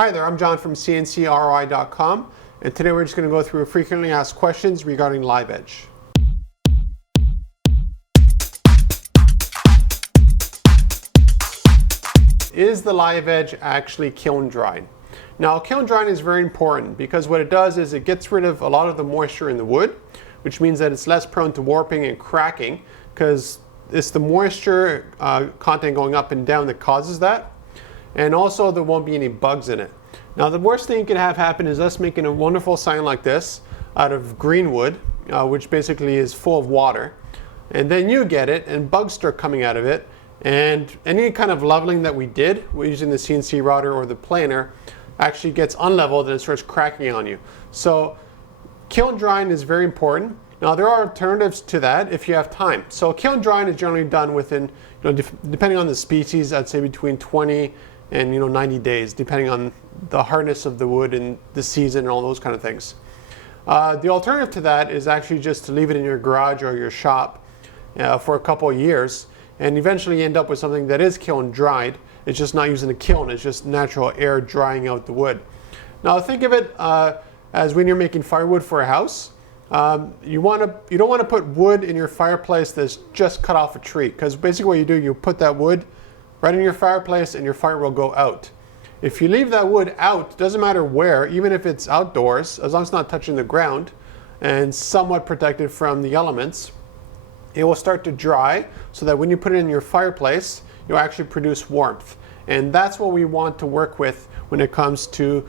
Hi there, I'm John from CNCKing.com, and today we're just going to go through frequently asked questions regarding live edge. Is the live edge actually kiln dried? Now, kiln drying is very important because what it does is it gets rid of a lot of the moisture in the wood, which means that it's less prone to warping and cracking because it's the moisture content going up and down that causes that. And also there won't be any bugs in it. Now the worst thing you can have happen is us making a wonderful sign like this out of green wood, which basically is full of water. And then you get it and bugs start coming out of it. And any kind of leveling that we did using the CNC router or the planer actually gets unleveled and it starts cracking on you. So kiln drying is very important. Now there are alternatives to that if you have time. So kiln drying is generally done within, depending on the species, I'd say between 20 and 90 days, depending on the hardness of the wood and the season and all those kind of things. The alternative to that is actually just to leave it in your garage or your shop for a couple of years, and eventually you end up with something that is kiln dried. It's just not using a kiln, it's just natural air drying out the wood. Now think of it as when you're making firewood for a house. You don't want to put wood in your fireplace that's just cut off a tree, because basically what you do, you put that wood right in your fireplace and your fire will go out. If you leave that wood out, doesn't matter where, even if it's outdoors, as long as it's not touching the ground and somewhat protected from the elements, it will start to dry so that when you put it in your fireplace, you'll actually produce warmth. And that's what we want to work with when it comes to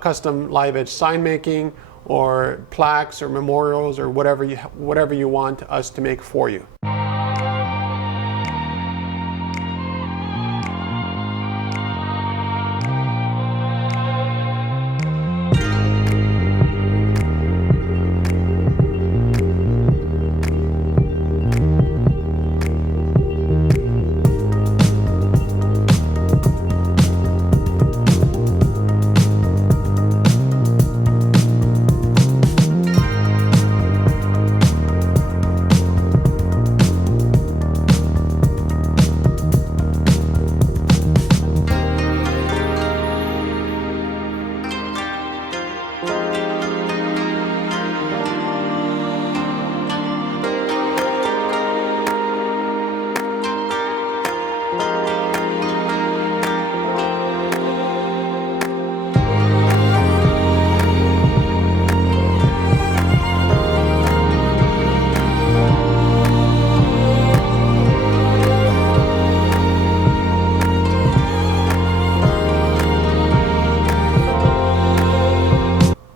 custom live edge sign making or plaques or memorials or whatever you want us to make for you.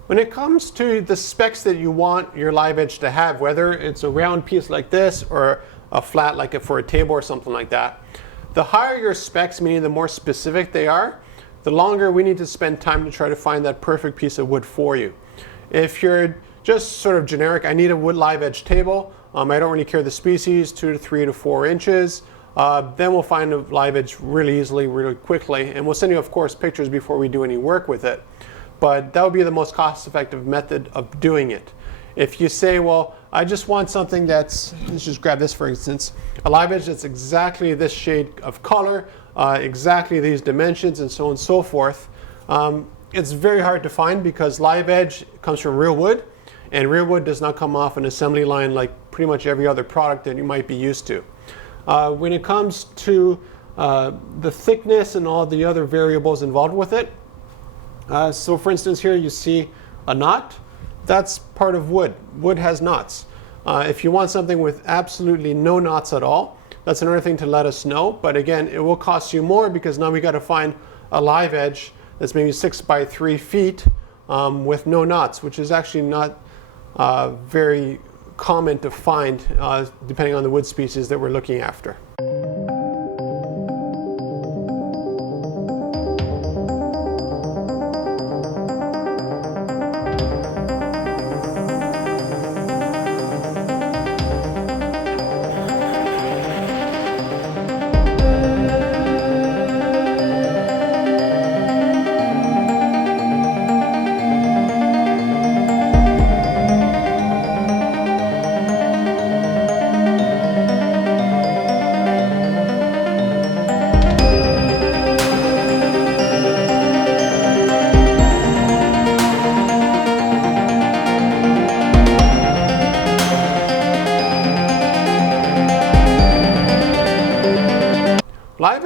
When it comes to the specs that you want your live edge to have, whether it's a round piece like this or a flat like it for a table or something like that, the higher your specs, meaning the more specific they are, the longer we need to spend time to try to find that perfect piece of wood for you. If you're just sort of generic, I need a wood live edge table, I don't really care the species, 2 to 3 to 4 inches, then we'll find a live edge really easily, really quickly, and we'll send you, of course, pictures before we do any work with it. But that would be the most cost-effective method of doing it. If you say, well, I just want something that's, let's just grab this for instance, a live edge that's exactly this shade of color, exactly these dimensions, and so on and so forth, it's very hard to find because live edge comes from real wood, and real wood does not come off an assembly line like pretty much every other product that you might be used to. When it comes to the thickness and all the other variables involved with it, so for instance here you see a knot, that's part of wood. Wood has knots. If you want something with absolutely no knots at all, that's another thing to let us know, but again it will cost you more because now we got to find a live edge that's maybe 6 by 3 feet with no knots, which is actually not very common to find depending on the wood species that we're looking after.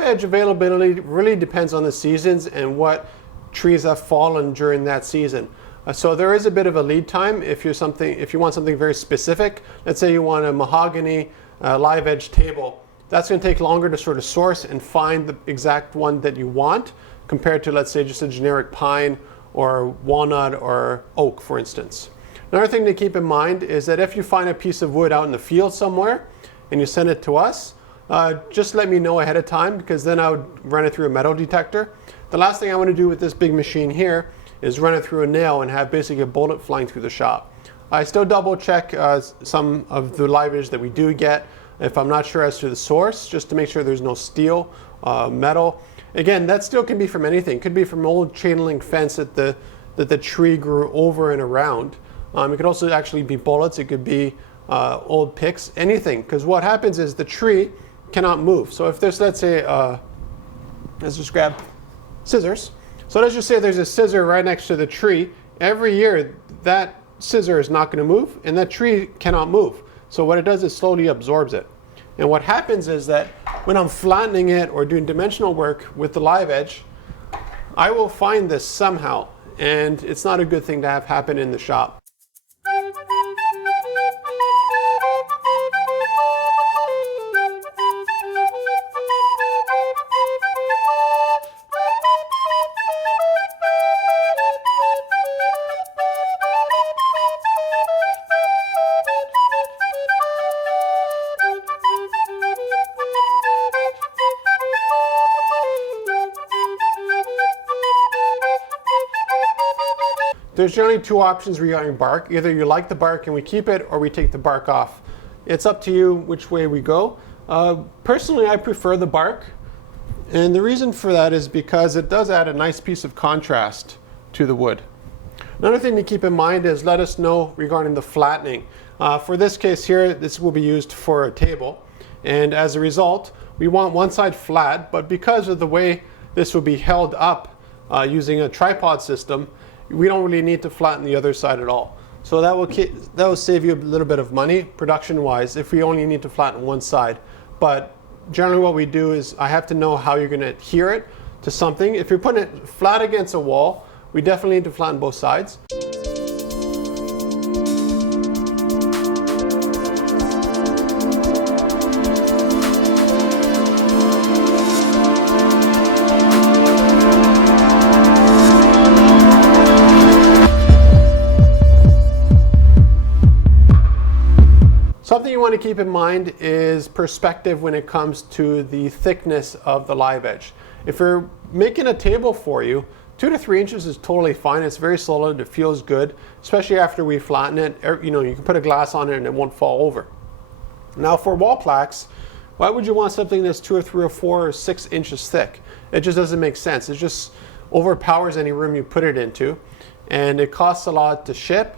edge availability really depends on the seasons and what trees have fallen during that season. So there is a bit of a lead time if you want something very specific. Let's say you want a mahogany live edge table. That's going to take longer to sort of source and find the exact one that you want compared to, let's say, just a generic pine or walnut or oak, for instance. Another thing to keep in mind is that if you find a piece of wood out in the field somewhere and you send it to us, just let me know ahead of time, because then I would run it through a metal detector. The last thing I want to do with this big machine here is run it through a nail and have basically a bullet flying through the shop. I still double check some of the live edge that we do get if I'm not sure as to the source, just to make sure there's no steel, metal. Again, that steel can be from anything. It could be from old chain link fence that the tree grew over and around. It could also actually be bullets. It could be old picks, anything. Because what happens is the tree cannot move. So if there's, let's say, let's just grab scissors. So let's just say there's a scissor right next to the tree. Every year that scissor is not going to move and that tree cannot move. So what it does is slowly absorbs it. And what happens is that when I'm flattening it or doing dimensional work with the live edge, I will find this somehow, and it's not a good thing to have happen in the shop. There's generally two options regarding bark. Either you like the bark and we keep it, or we take the bark off. It's up to you which way we go. Personally, I prefer the bark. And the reason for that is because it does add a nice piece of contrast to the wood. Another thing to keep in mind is let us know regarding the flattening. For this case here, this will be used for a table. And as a result, we want one side flat, but because of the way this will be held up using a tripod system, we don't really need to flatten the other side at all. So that will save you a little bit of money production wise if we only need to flatten one side. But generally what we do is I have to know how you're going to adhere it to something. If you're putting it flat against a wall, we definitely need to flatten both sides. Something you want to keep in mind is perspective when it comes to the thickness of the live edge. If you're making a table for you, 2 to 3 inches is totally fine. It's very solid. It feels good, especially after we flatten it. You know, you can put a glass on it and it won't fall over. Now for wall plaques, why would you want something that's 2 or 3 or 4 or 6 inches thick? It just doesn't make sense. It just overpowers any room you put it into, and it costs a lot to ship.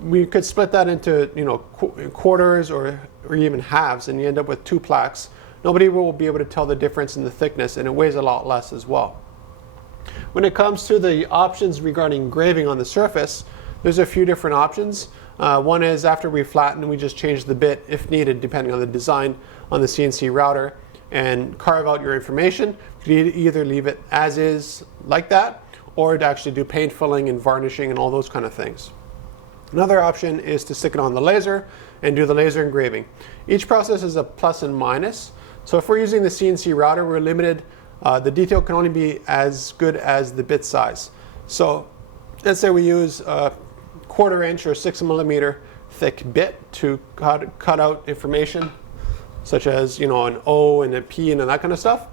We could split that into, you know, quarters or even halves, and you end up with 2 plaques. Nobody will be able to tell the difference in the thickness, and it weighs a lot less as well. When it comes to the options regarding engraving on the surface, there's a few different options. One is after we flatten, we just change the bit if needed, depending on the design on the CNC router, and carve out your information. You can either leave it as is like that, or to actually do paint filling and varnishing and all those kind of things. Another option is to stick it on the laser and do the laser engraving. Each process is a plus and minus. So if we're using the CNC router, we're limited. The detail can only be as good as the bit size. So let's say we use a 1/4 inch or 6 millimeter thick bit to cut out information, such as, you know, an O and a P and that kind of stuff.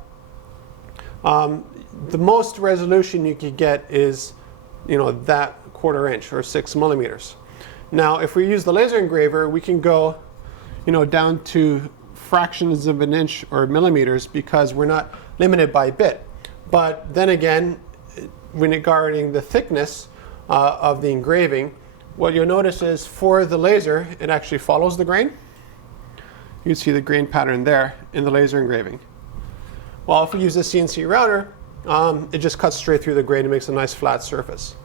The most resolution you could get is, you know, that 1/4 inch or 6 millimeters. Now, if we use the laser engraver, we can go, you know, down to fractions of an inch or millimeters because we're not limited by bit. But then again, when regarding the thickness of the engraving, what you'll notice is for the laser, it actually follows the grain. You can see the grain pattern there in the laser engraving. Well, if we use the CNC router, it just cuts straight through the grain and makes a nice flat surface.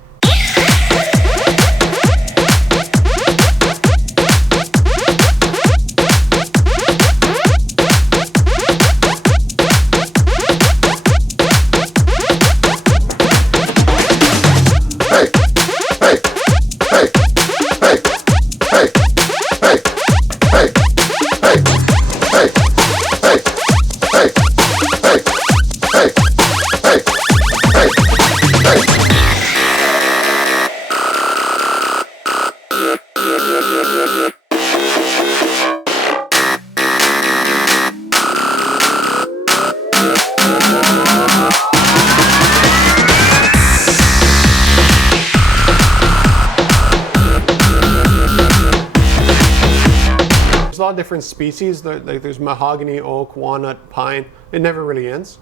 lot of different species. Like there's mahogany, oak, walnut, pine. It never really ends.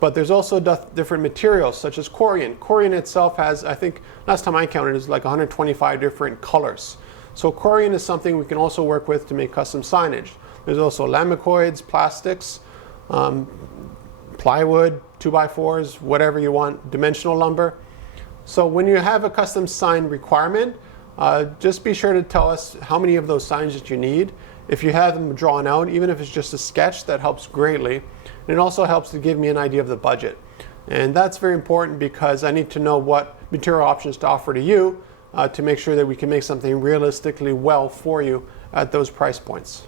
But there's also different materials such as corian. Corian itself has, I think, last time I counted, is like 125 different colors. So corian is something we can also work with to make custom signage. There's also lamecoids, plastics, plywood, 2x4s, whatever you want, dimensional lumber. So when you have a custom sign requirement, just be sure to tell us how many of those signs that you need. If you have them drawn out, even if it's just a sketch, that helps greatly. And it also helps to give me an idea of the budget. And that's very important because I need to know what material options to offer to you to make sure that we can make something realistically well for you at those price points.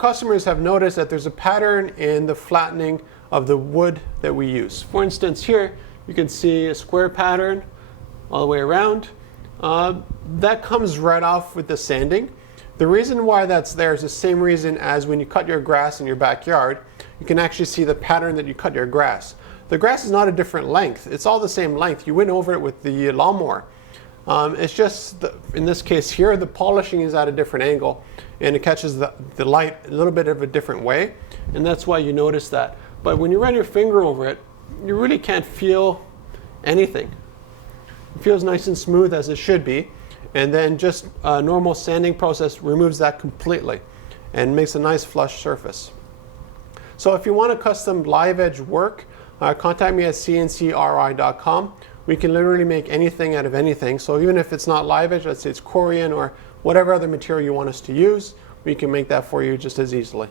Customers have noticed that there's a pattern in the flattening of the wood that we use. For instance, here you can see a square pattern all the way around. That comes right off with the sanding. The reason why that's there is the same reason as when you cut your grass in your backyard. You can actually see the pattern that you cut your grass. The grass is not a different length. It's all the same length. You went over it with the lawnmower. It's just, in this case here, the polishing is at a different angle and it catches the light a little bit of a different way, and that's why you notice that. But when you run your finger over it, you really can't feel anything. It feels nice and smooth as it should be, and then just a normal sanding process removes that completely and makes a nice flush surface. So if you want a custom live edge work, contact me at CNCKing.com. We can literally make anything out of anything. So even if it's not live edge, let's say it's corian or whatever other material you want us to use, we can make that for you just as easily.